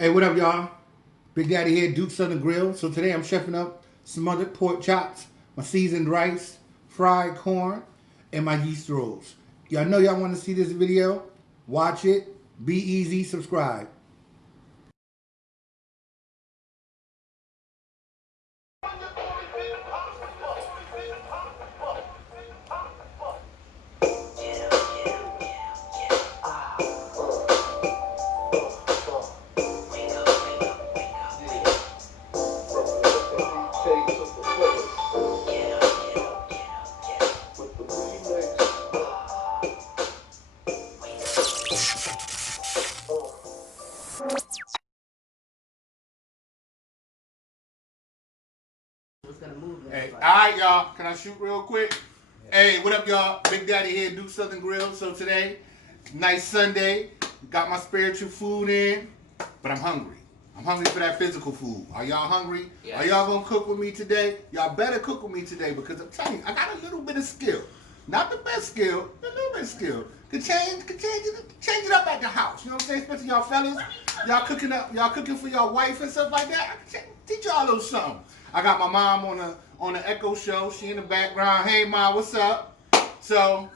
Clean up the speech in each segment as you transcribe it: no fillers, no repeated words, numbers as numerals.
Hey, what up, y'all? Big Daddy here, Duke Southern Grill. So today I'm chefing up smothered pork chops, my seasoned rice, fried corn, and my yeast rolls. Y'all know y'all want to see this video? Watch it. Be easy. Subscribe. Hey, all right, y'all. Can I shoot real quick? Hey, what up, y'all? Big Daddy here, Duke Southern Grill. So today, nice Sunday. Got my spiritual food in, but I'm hungry. I'm hungry for that physical food. Are y'all hungry? Yes. Are y'all gonna cook with me today? Y'all better cook with me today because I'm telling you, I got a little bit of skill. Not the best skill, a little bit of skill. Could change it up at the house. You know what I'm saying? Especially y'all fellas. Y'all cooking for your wife and stuff like that. I can teach y'all a little something. I got my mom on the Echo show. She in the background. Hey, Ma, what's up? So.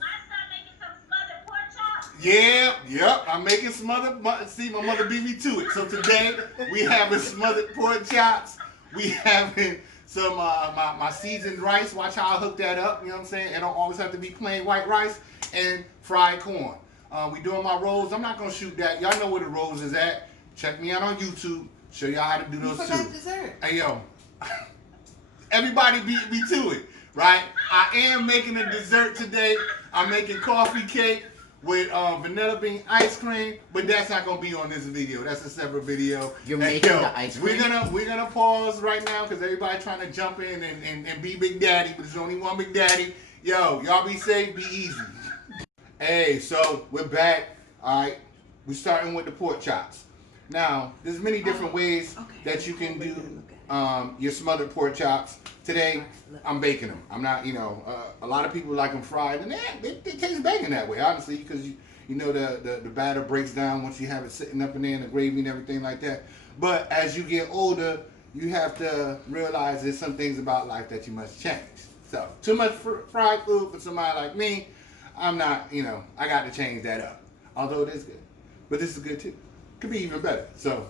Yep, I'm making smothered. See, my mother beat me to it. So today we having smothered pork chops. We having some my seasoned rice. Watch how I hook that up. You know what I'm saying? It don't always have to be plain white rice and fried corn. We doing my rolls. I'm not gonna shoot that. Y'all know where the rolls is at. Check me out on YouTube. Show y'all how to do those too. Dessert. Hey yo, everybody beat me to it, right? I am making a dessert today. I'm making coffee cake with vanilla bean ice cream, but that's not gonna be on this video. That's a separate video. You're making the ice cream. We're gonna pause right now because everybody trying to jump in and be Big Daddy, but there's only one Big Daddy. Yo, y'all be safe, be easy. Hey, so we're back. All right, we're starting with the pork chops. Now, there's many different ways that you can do your smothered pork chops. Today, I'm baking them. I'm not, a lot of people like them fried, and they taste bacon that way, honestly, because you know the batter breaks down once you have it sitting up in there, and the gravy and everything like that. But as you get older, you have to realize there's some things about life that you must change. So, too much fried food for somebody like me, I'm not, I got to change that up. Although it is good. But this is good too. Could be even better. So,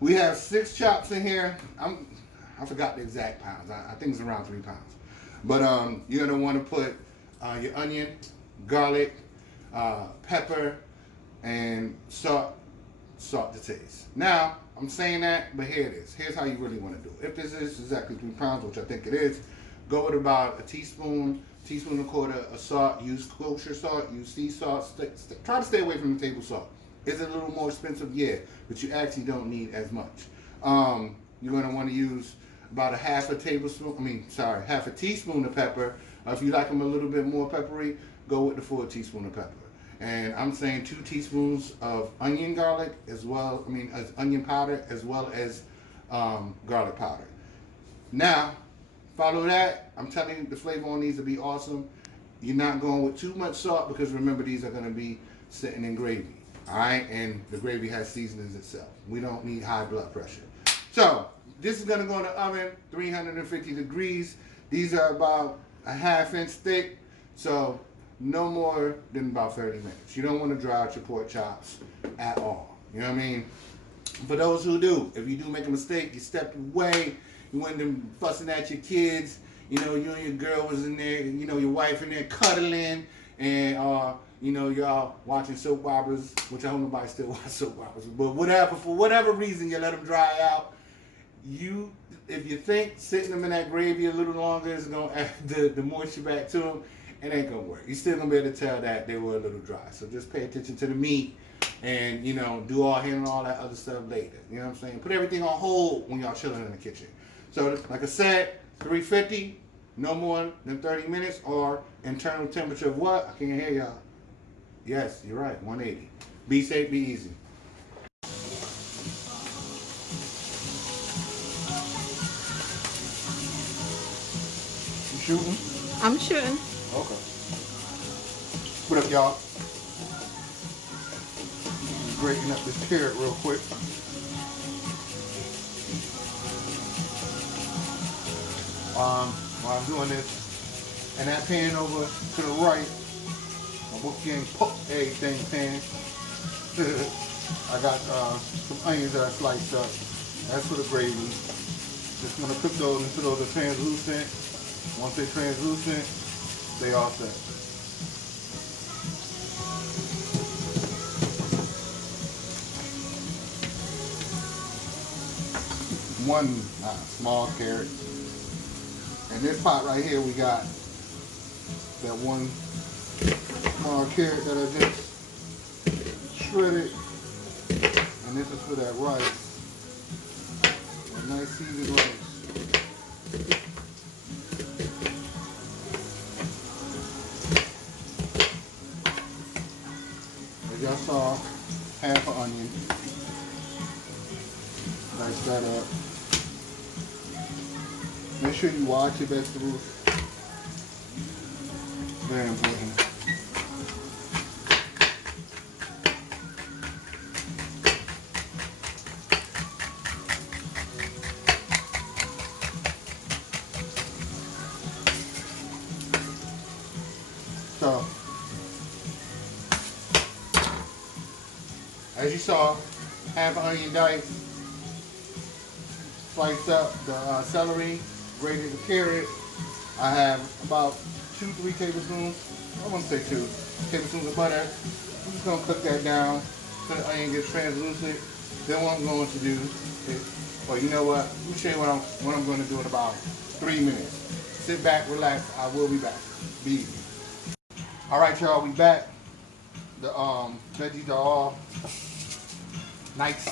we have 6 chops in here. I forgot the exact pounds. I think it's around 3 pounds. But you're gonna want to put your onion, garlic, pepper, and salt to taste. Now, I'm saying that, but here it is. Here's how you really want to do it. If this is exactly 3 pounds, which I think it is, go with about a teaspoon and a quarter of salt. Use kosher salt, use sea salt. Try to stay away from the table salt. Is it a little more expensive? Yeah, but you actually don't need as much. You're going to want to use about half a teaspoon of pepper. If you like them a little bit more peppery, go with the full teaspoon of pepper. And I'm saying 2 teaspoons of onion powder as well as garlic powder. Now, follow that. I'm telling you, the flavor on these will be awesome. You're not going with too much salt because remember, these are going to be sitting in gravy. All right, and the gravy has seasonings itself. We don't need high blood pressure. So this is gonna go in the oven, 350 degrees. These are about a ½ inch thick, so no more than about 30 minutes. You don't want to dry out your pork chops at all. You know what I mean? For those who do, if you do make a mistake, you stepped away, you went to fussing at your kids, you and your girl was in there, your wife in there cuddling, and y'all watching soap operas, which I hope nobody still watch soap operas, but for whatever reason you let them dry out. If you think sitting them in that gravy a little longer is gonna add the moisture back to them, it ain't gonna work. You're still gonna be able to tell that they were a little dry. So just pay attention to the meat, and do all that other stuff later. You know what I'm saying? Put everything on hold when y'all chilling in the kitchen. So like I said, 350, no more than 30 minutes, or internal temperature of what? I can't hear y'all. Yes, you're right, 180. Be safe, be easy. You shooting? I'm shooting. Okay. What up, y'all? Breaking up this carrot real quick. While I'm doing this. And that pan over to the right, my bookend put everything pan. I got some onions that I sliced up. That's for the gravy. Just gonna cook those until those are translucent. Once they're translucent, they all set. One small carrot. And this pot right here, we got that one small carrot that I just shredded. And this is for that rice. A nice seasoned rice. As y'all saw, half an onion. Dice that up. Make sure you wash your vegetables. Very important. So, as you saw, half an onion diced, sliced up the celery, grated the carrot. I have about 2-3 tablespoons, I want to say 2 tablespoons of butter. I'm just going to cook that down so the onion gets translucent. Then what I'm going to do is, well, you know what? Let me show you what I'm going to do in about 3 minutes. Sit back, relax. I will be back. Be easy. All right, y'all, we back. The veggies are all nice.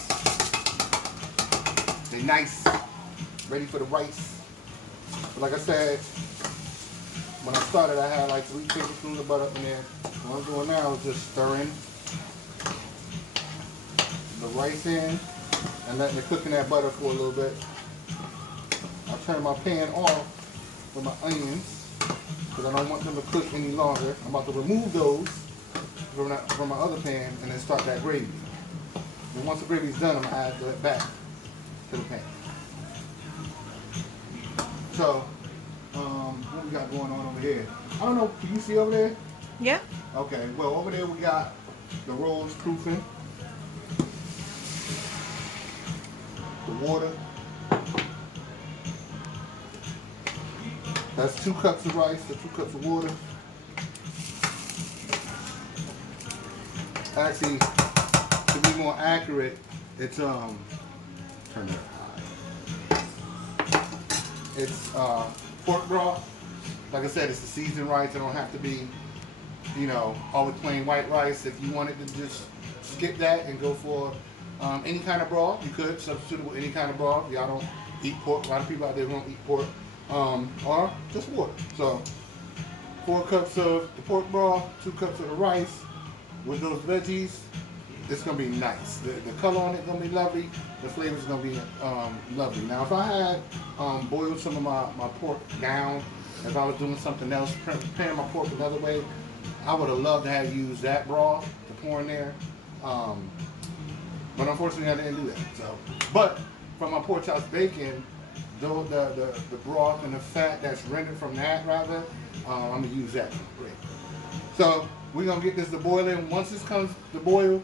They nice, ready for the rice. But like I said, when I started, I had like 3 tablespoons of butter up in there. What I'm doing now is just stirring the rice in and letting it cook in that butter for a little bit. I turn my pan off with my onions because I don't want them to cook any longer. I'm about to remove those from my other pan and then start that gravy. And once the gravy's done, I'm going to add that back to the pan. So, what we got going on over here? I don't know, can you see over there? Yeah. Okay, well over there we got the rolls proofing, the water. That's 2 cups of rice, the 2 cups of water. Actually, to be more accurate, it's turn that high. It's pork broth. Like I said, it's the seasoned rice. It don't have to be, you know, always plain white rice. If you wanted to just skip that and go for any kind of broth, you could substitute it with any kind of broth. Y'all don't eat pork. A lot of people out there don't eat pork. Or just water. So 4 cups of the pork broth, 2 cups of the rice with those veggies. It's gonna be nice. The color on it gonna be lovely. The flavor's gonna be lovely. Now, if I had boiled some of my pork down, if I was doing something else, preparing my pork another way, I would have loved to have used that broth to pour in there. But unfortunately, I didn't do that. So, but from my pork chops bacon, the broth and the fat that's rendered from that, rather, I'm gonna use that. Great. So we're gonna get this to boiling. Once this comes to boil,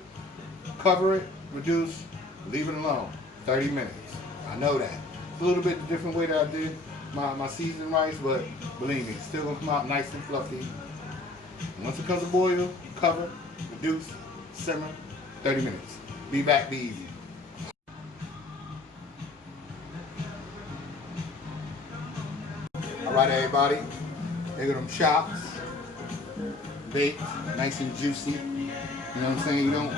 cover it, reduce, leave it alone. 30 minutes. I know that. It's a little bit different way that I did my seasoned rice, but believe me, it's still gonna come out nice and fluffy. Once it comes to boil, cover, reduce, simmer, 30 minutes. Be back, be easy. All right, everybody. Here go them chops. Baked, nice and juicy. You know what I'm saying? You don't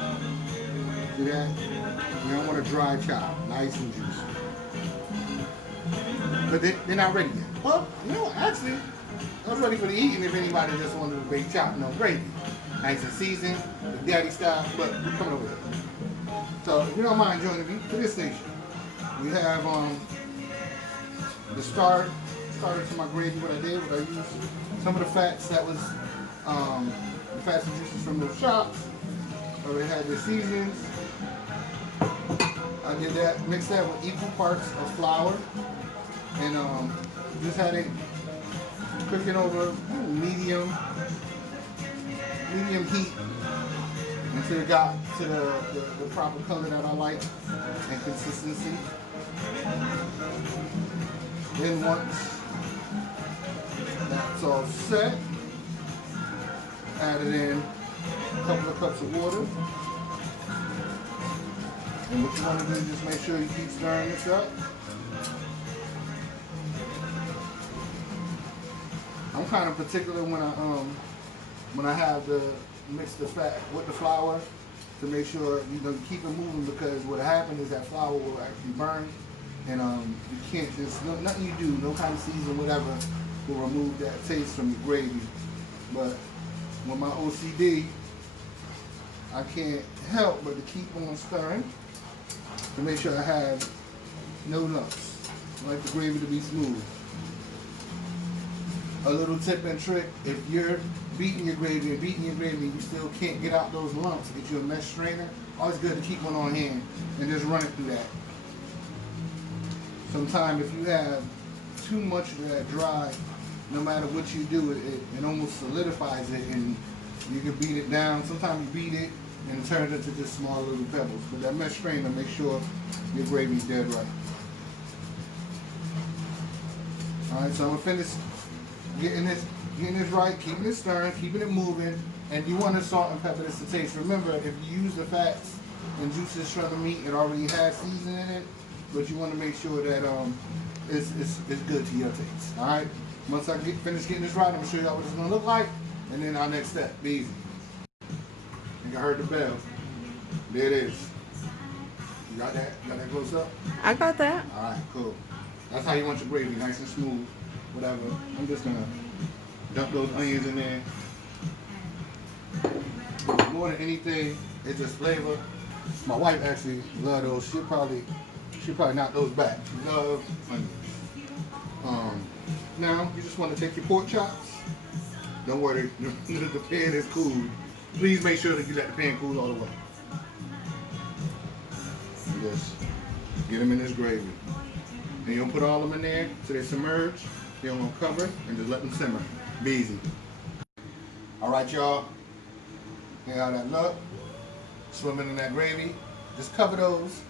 see that? You don't want a dry chop. Nice and juicy. But they're not ready yet. Well, you know, actually, I was ready for the eating if anybody just wanted a baked chop, no gravy. Nice and seasoned, the daddy style, but we're coming over here. So if you don't mind joining me to this station, we have the starter to my gravy. What I did was I used some of the fats that was the fats and juices from those chops. I already had the seasonings. I did that, mixed that with equal parts of flour and Just had it cooking over medium heat until it got to the proper color that I like and consistency. Then once that's all set, added in a couple of cups of water. And what you want to do is just make sure you keep stirring this up. I'm kind of particular when I have to mix the fat with the flour to make sure you keep it moving, because what happens is that flour will actually burn, and you can't just nothing you do, no kind of season, whatever, will remove that taste from your gravy. But with my OCD, I can't help but to keep on stirring to make sure I have no lumps. I like the gravy to be smooth. A little tip and trick: if you're beating your gravy and you still can't get out those lumps, get you a mesh strainer. Always good to keep one on hand and just run it through that. Sometimes if you have too much of that dry, no matter what you do, it almost solidifies it, and you can beat it down. Sometimes you beat it and it turns into just small little pebbles. But that mesh strainer, make sure your gravy's dead right. Alright, so I'm gonna finish getting this right, keeping it stirring, keeping it moving, and you want to salt and pepper this to taste. Remember, if you use the fats and juices from the meat, it already has seasoning in it, but you want to make sure that it's good to your taste. All right. Once I finish getting this right, I'm gonna show y'all what it's gonna look like, and then our next step, be easy. I think I heard the bell. There it is. You got that? Got that close up? I got that. All right, cool. That's how you want your gravy, nice and smooth. Whatever. I'm just gonna dump those onions in there. More than anything, it's just flavor. My wife actually loves those. She'll probably knock those back. She loves onions. Now you just want to take your pork chops. Don't worry, the pan is cool. Please make sure that you let the pan cool all the way. And just get them in this gravy. And you'll put all of them in there so they submerge. Then we'll cover and just let them simmer. Be easy. Alright, y'all. See how that look? Swimming in that gravy. Just cover those.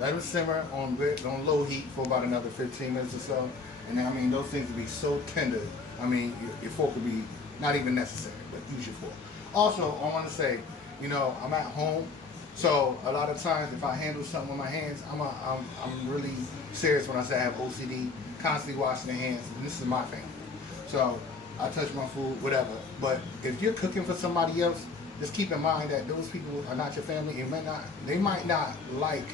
Let them simmer on low heat for about another 15 minutes or so. And then, I mean, those things will be so tender. I mean, your fork will be not even necessary, but use your fork. Also, I want to say, I'm at home. So a lot of times, if I handle something with my hands, I'm really serious when I say I have OCD, constantly washing their hands, and this is my family. So I touch my food, whatever. But if you're cooking for somebody else, just keep in mind that those people are not your family. They might not like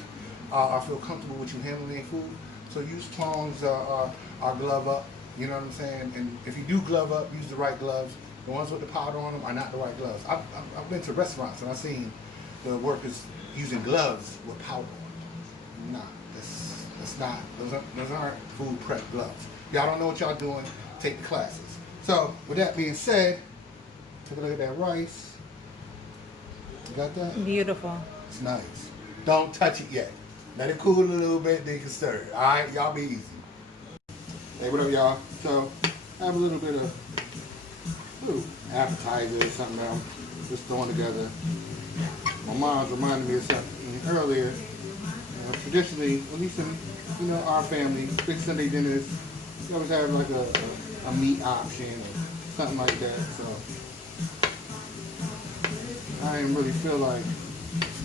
or feel comfortable with you handling their food. So use tongs or glove up. You know what I'm saying? And if you do glove up, use the right gloves. The ones with the powder on them are not the right gloves. I've been to restaurants and I've seen the workers using gloves with powder on them. Nah, that's not. Those aren't food prep gloves. Y'all don't know what y'all doing. Take the classes. So with that being said, take a look at that rice. You got that? Beautiful. It's nice. Don't touch it yet. Let it cool a little bit, then you can stir it. Alright, y'all be easy. Hey, what up, y'all? So, I have a little bit of appetizer or something that I'm just throwing together. My mom's reminded me of something earlier. Traditionally, at least in our family, big Sunday dinners, we always have like a meat option or something like that. So, I didn't really feel like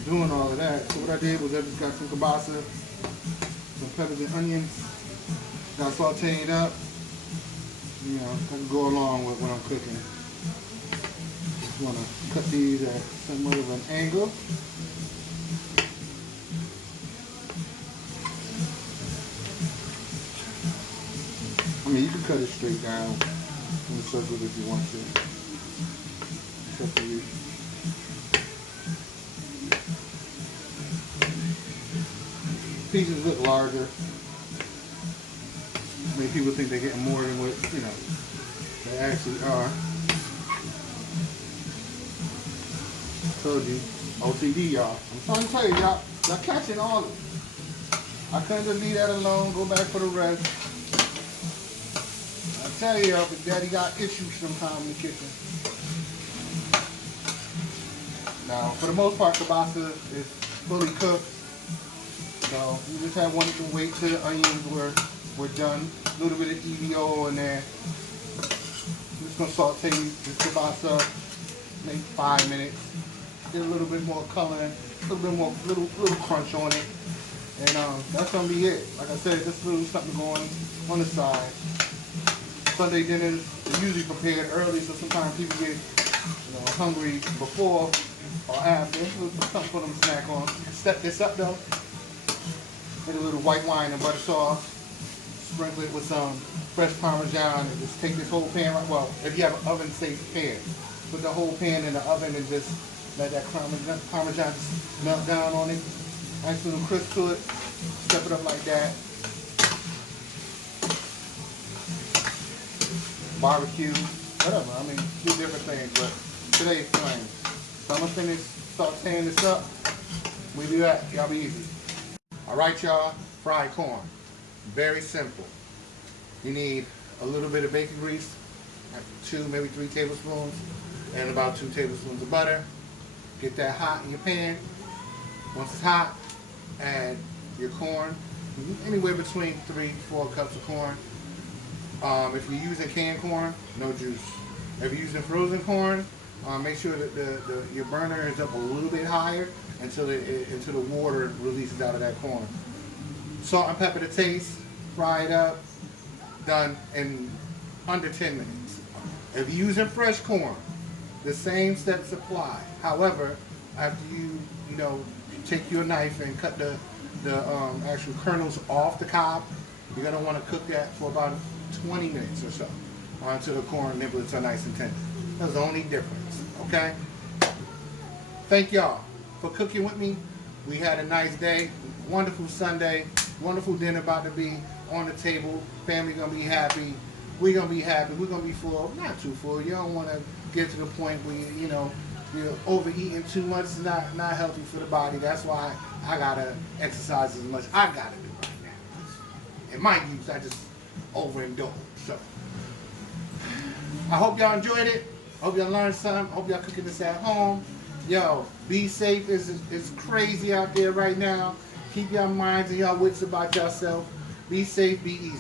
doing all of that. So what I did was I just got some kielbasa, some peppers and onions, got sauteed up. I can go along with what I'm cooking. Just want to cut these at somewhat of an angle. I mean, you can cut it straight down in the circle if you want to. It's up to you. Pieces look larger. Many people think they're getting more than what, they actually are. Told you, OCD, y'all. I'm trying to tell you, y'all catching all of it. I couldn't just leave that alone, go back for the rest. tell you, but Daddy got issues sometimes in the kitchen. Now, for the most part, kielbasa is fully cooked. So you just have one to wait till the onions were done. A little bit of EVO in there. I'm just gonna saute this kielbasa maybe 5 minutes. Get a little bit more color, a little bit more little crunch on it. And that's gonna be it. Like I said, just a little something going on the side. Sunday dinners are usually prepared early, so sometimes people get hungry before or after. Something for them to snack on. Step this up though. Get a little white wine and butter sauce. Sprinkle it with some fresh Parmesan and just take this whole pan. Well, if you have an oven-safe pan, put the whole pan in the oven and just let that Parmesan just melt down on it. Nice little crisp to it. Step it up like that. Barbecue, whatever. I mean, do different things, but today's plain. So I'm gonna finish sauteing this up. We do that. Y'all be easy. All right, y'all. Fried corn. Very simple. You need a little bit of bacon grease, like 2, maybe 3 tablespoons, and about 2 tablespoons of butter. Get that hot in your pan. Once it's hot, add your corn. Anywhere between 3 to 4 cups of corn. If you're using canned corn, no juice. If you're using frozen corn, make sure that your burner is up a little bit higher until the water releases out of that corn. Salt and pepper to taste. Fry it up. Done in under 10 minutes. If you're using fresh corn, the same steps apply. However, after you take your knife and cut the actual kernels off the cob, you're gonna want to cook that for about 20 minutes or so until the corn niblets are nice and tender. That's the only difference. Okay. Thank y'all for cooking with me. We had a nice day, wonderful Sunday, wonderful dinner about to be on the table. Family gonna be happy. We're gonna be happy. We're gonna be full, not too full. You don't want to get to the point where you're overeating too much. It's not healthy for the body. That's why I gotta exercise as much I gotta do right now. In my use, I just overindulge. So I hope y'all enjoyed it. Hope y'all learned something. Hope y'all cooking this at home. Yo, be safe. It's crazy out there right now. Keep your minds and your wits about yourself. Be safe, be easy.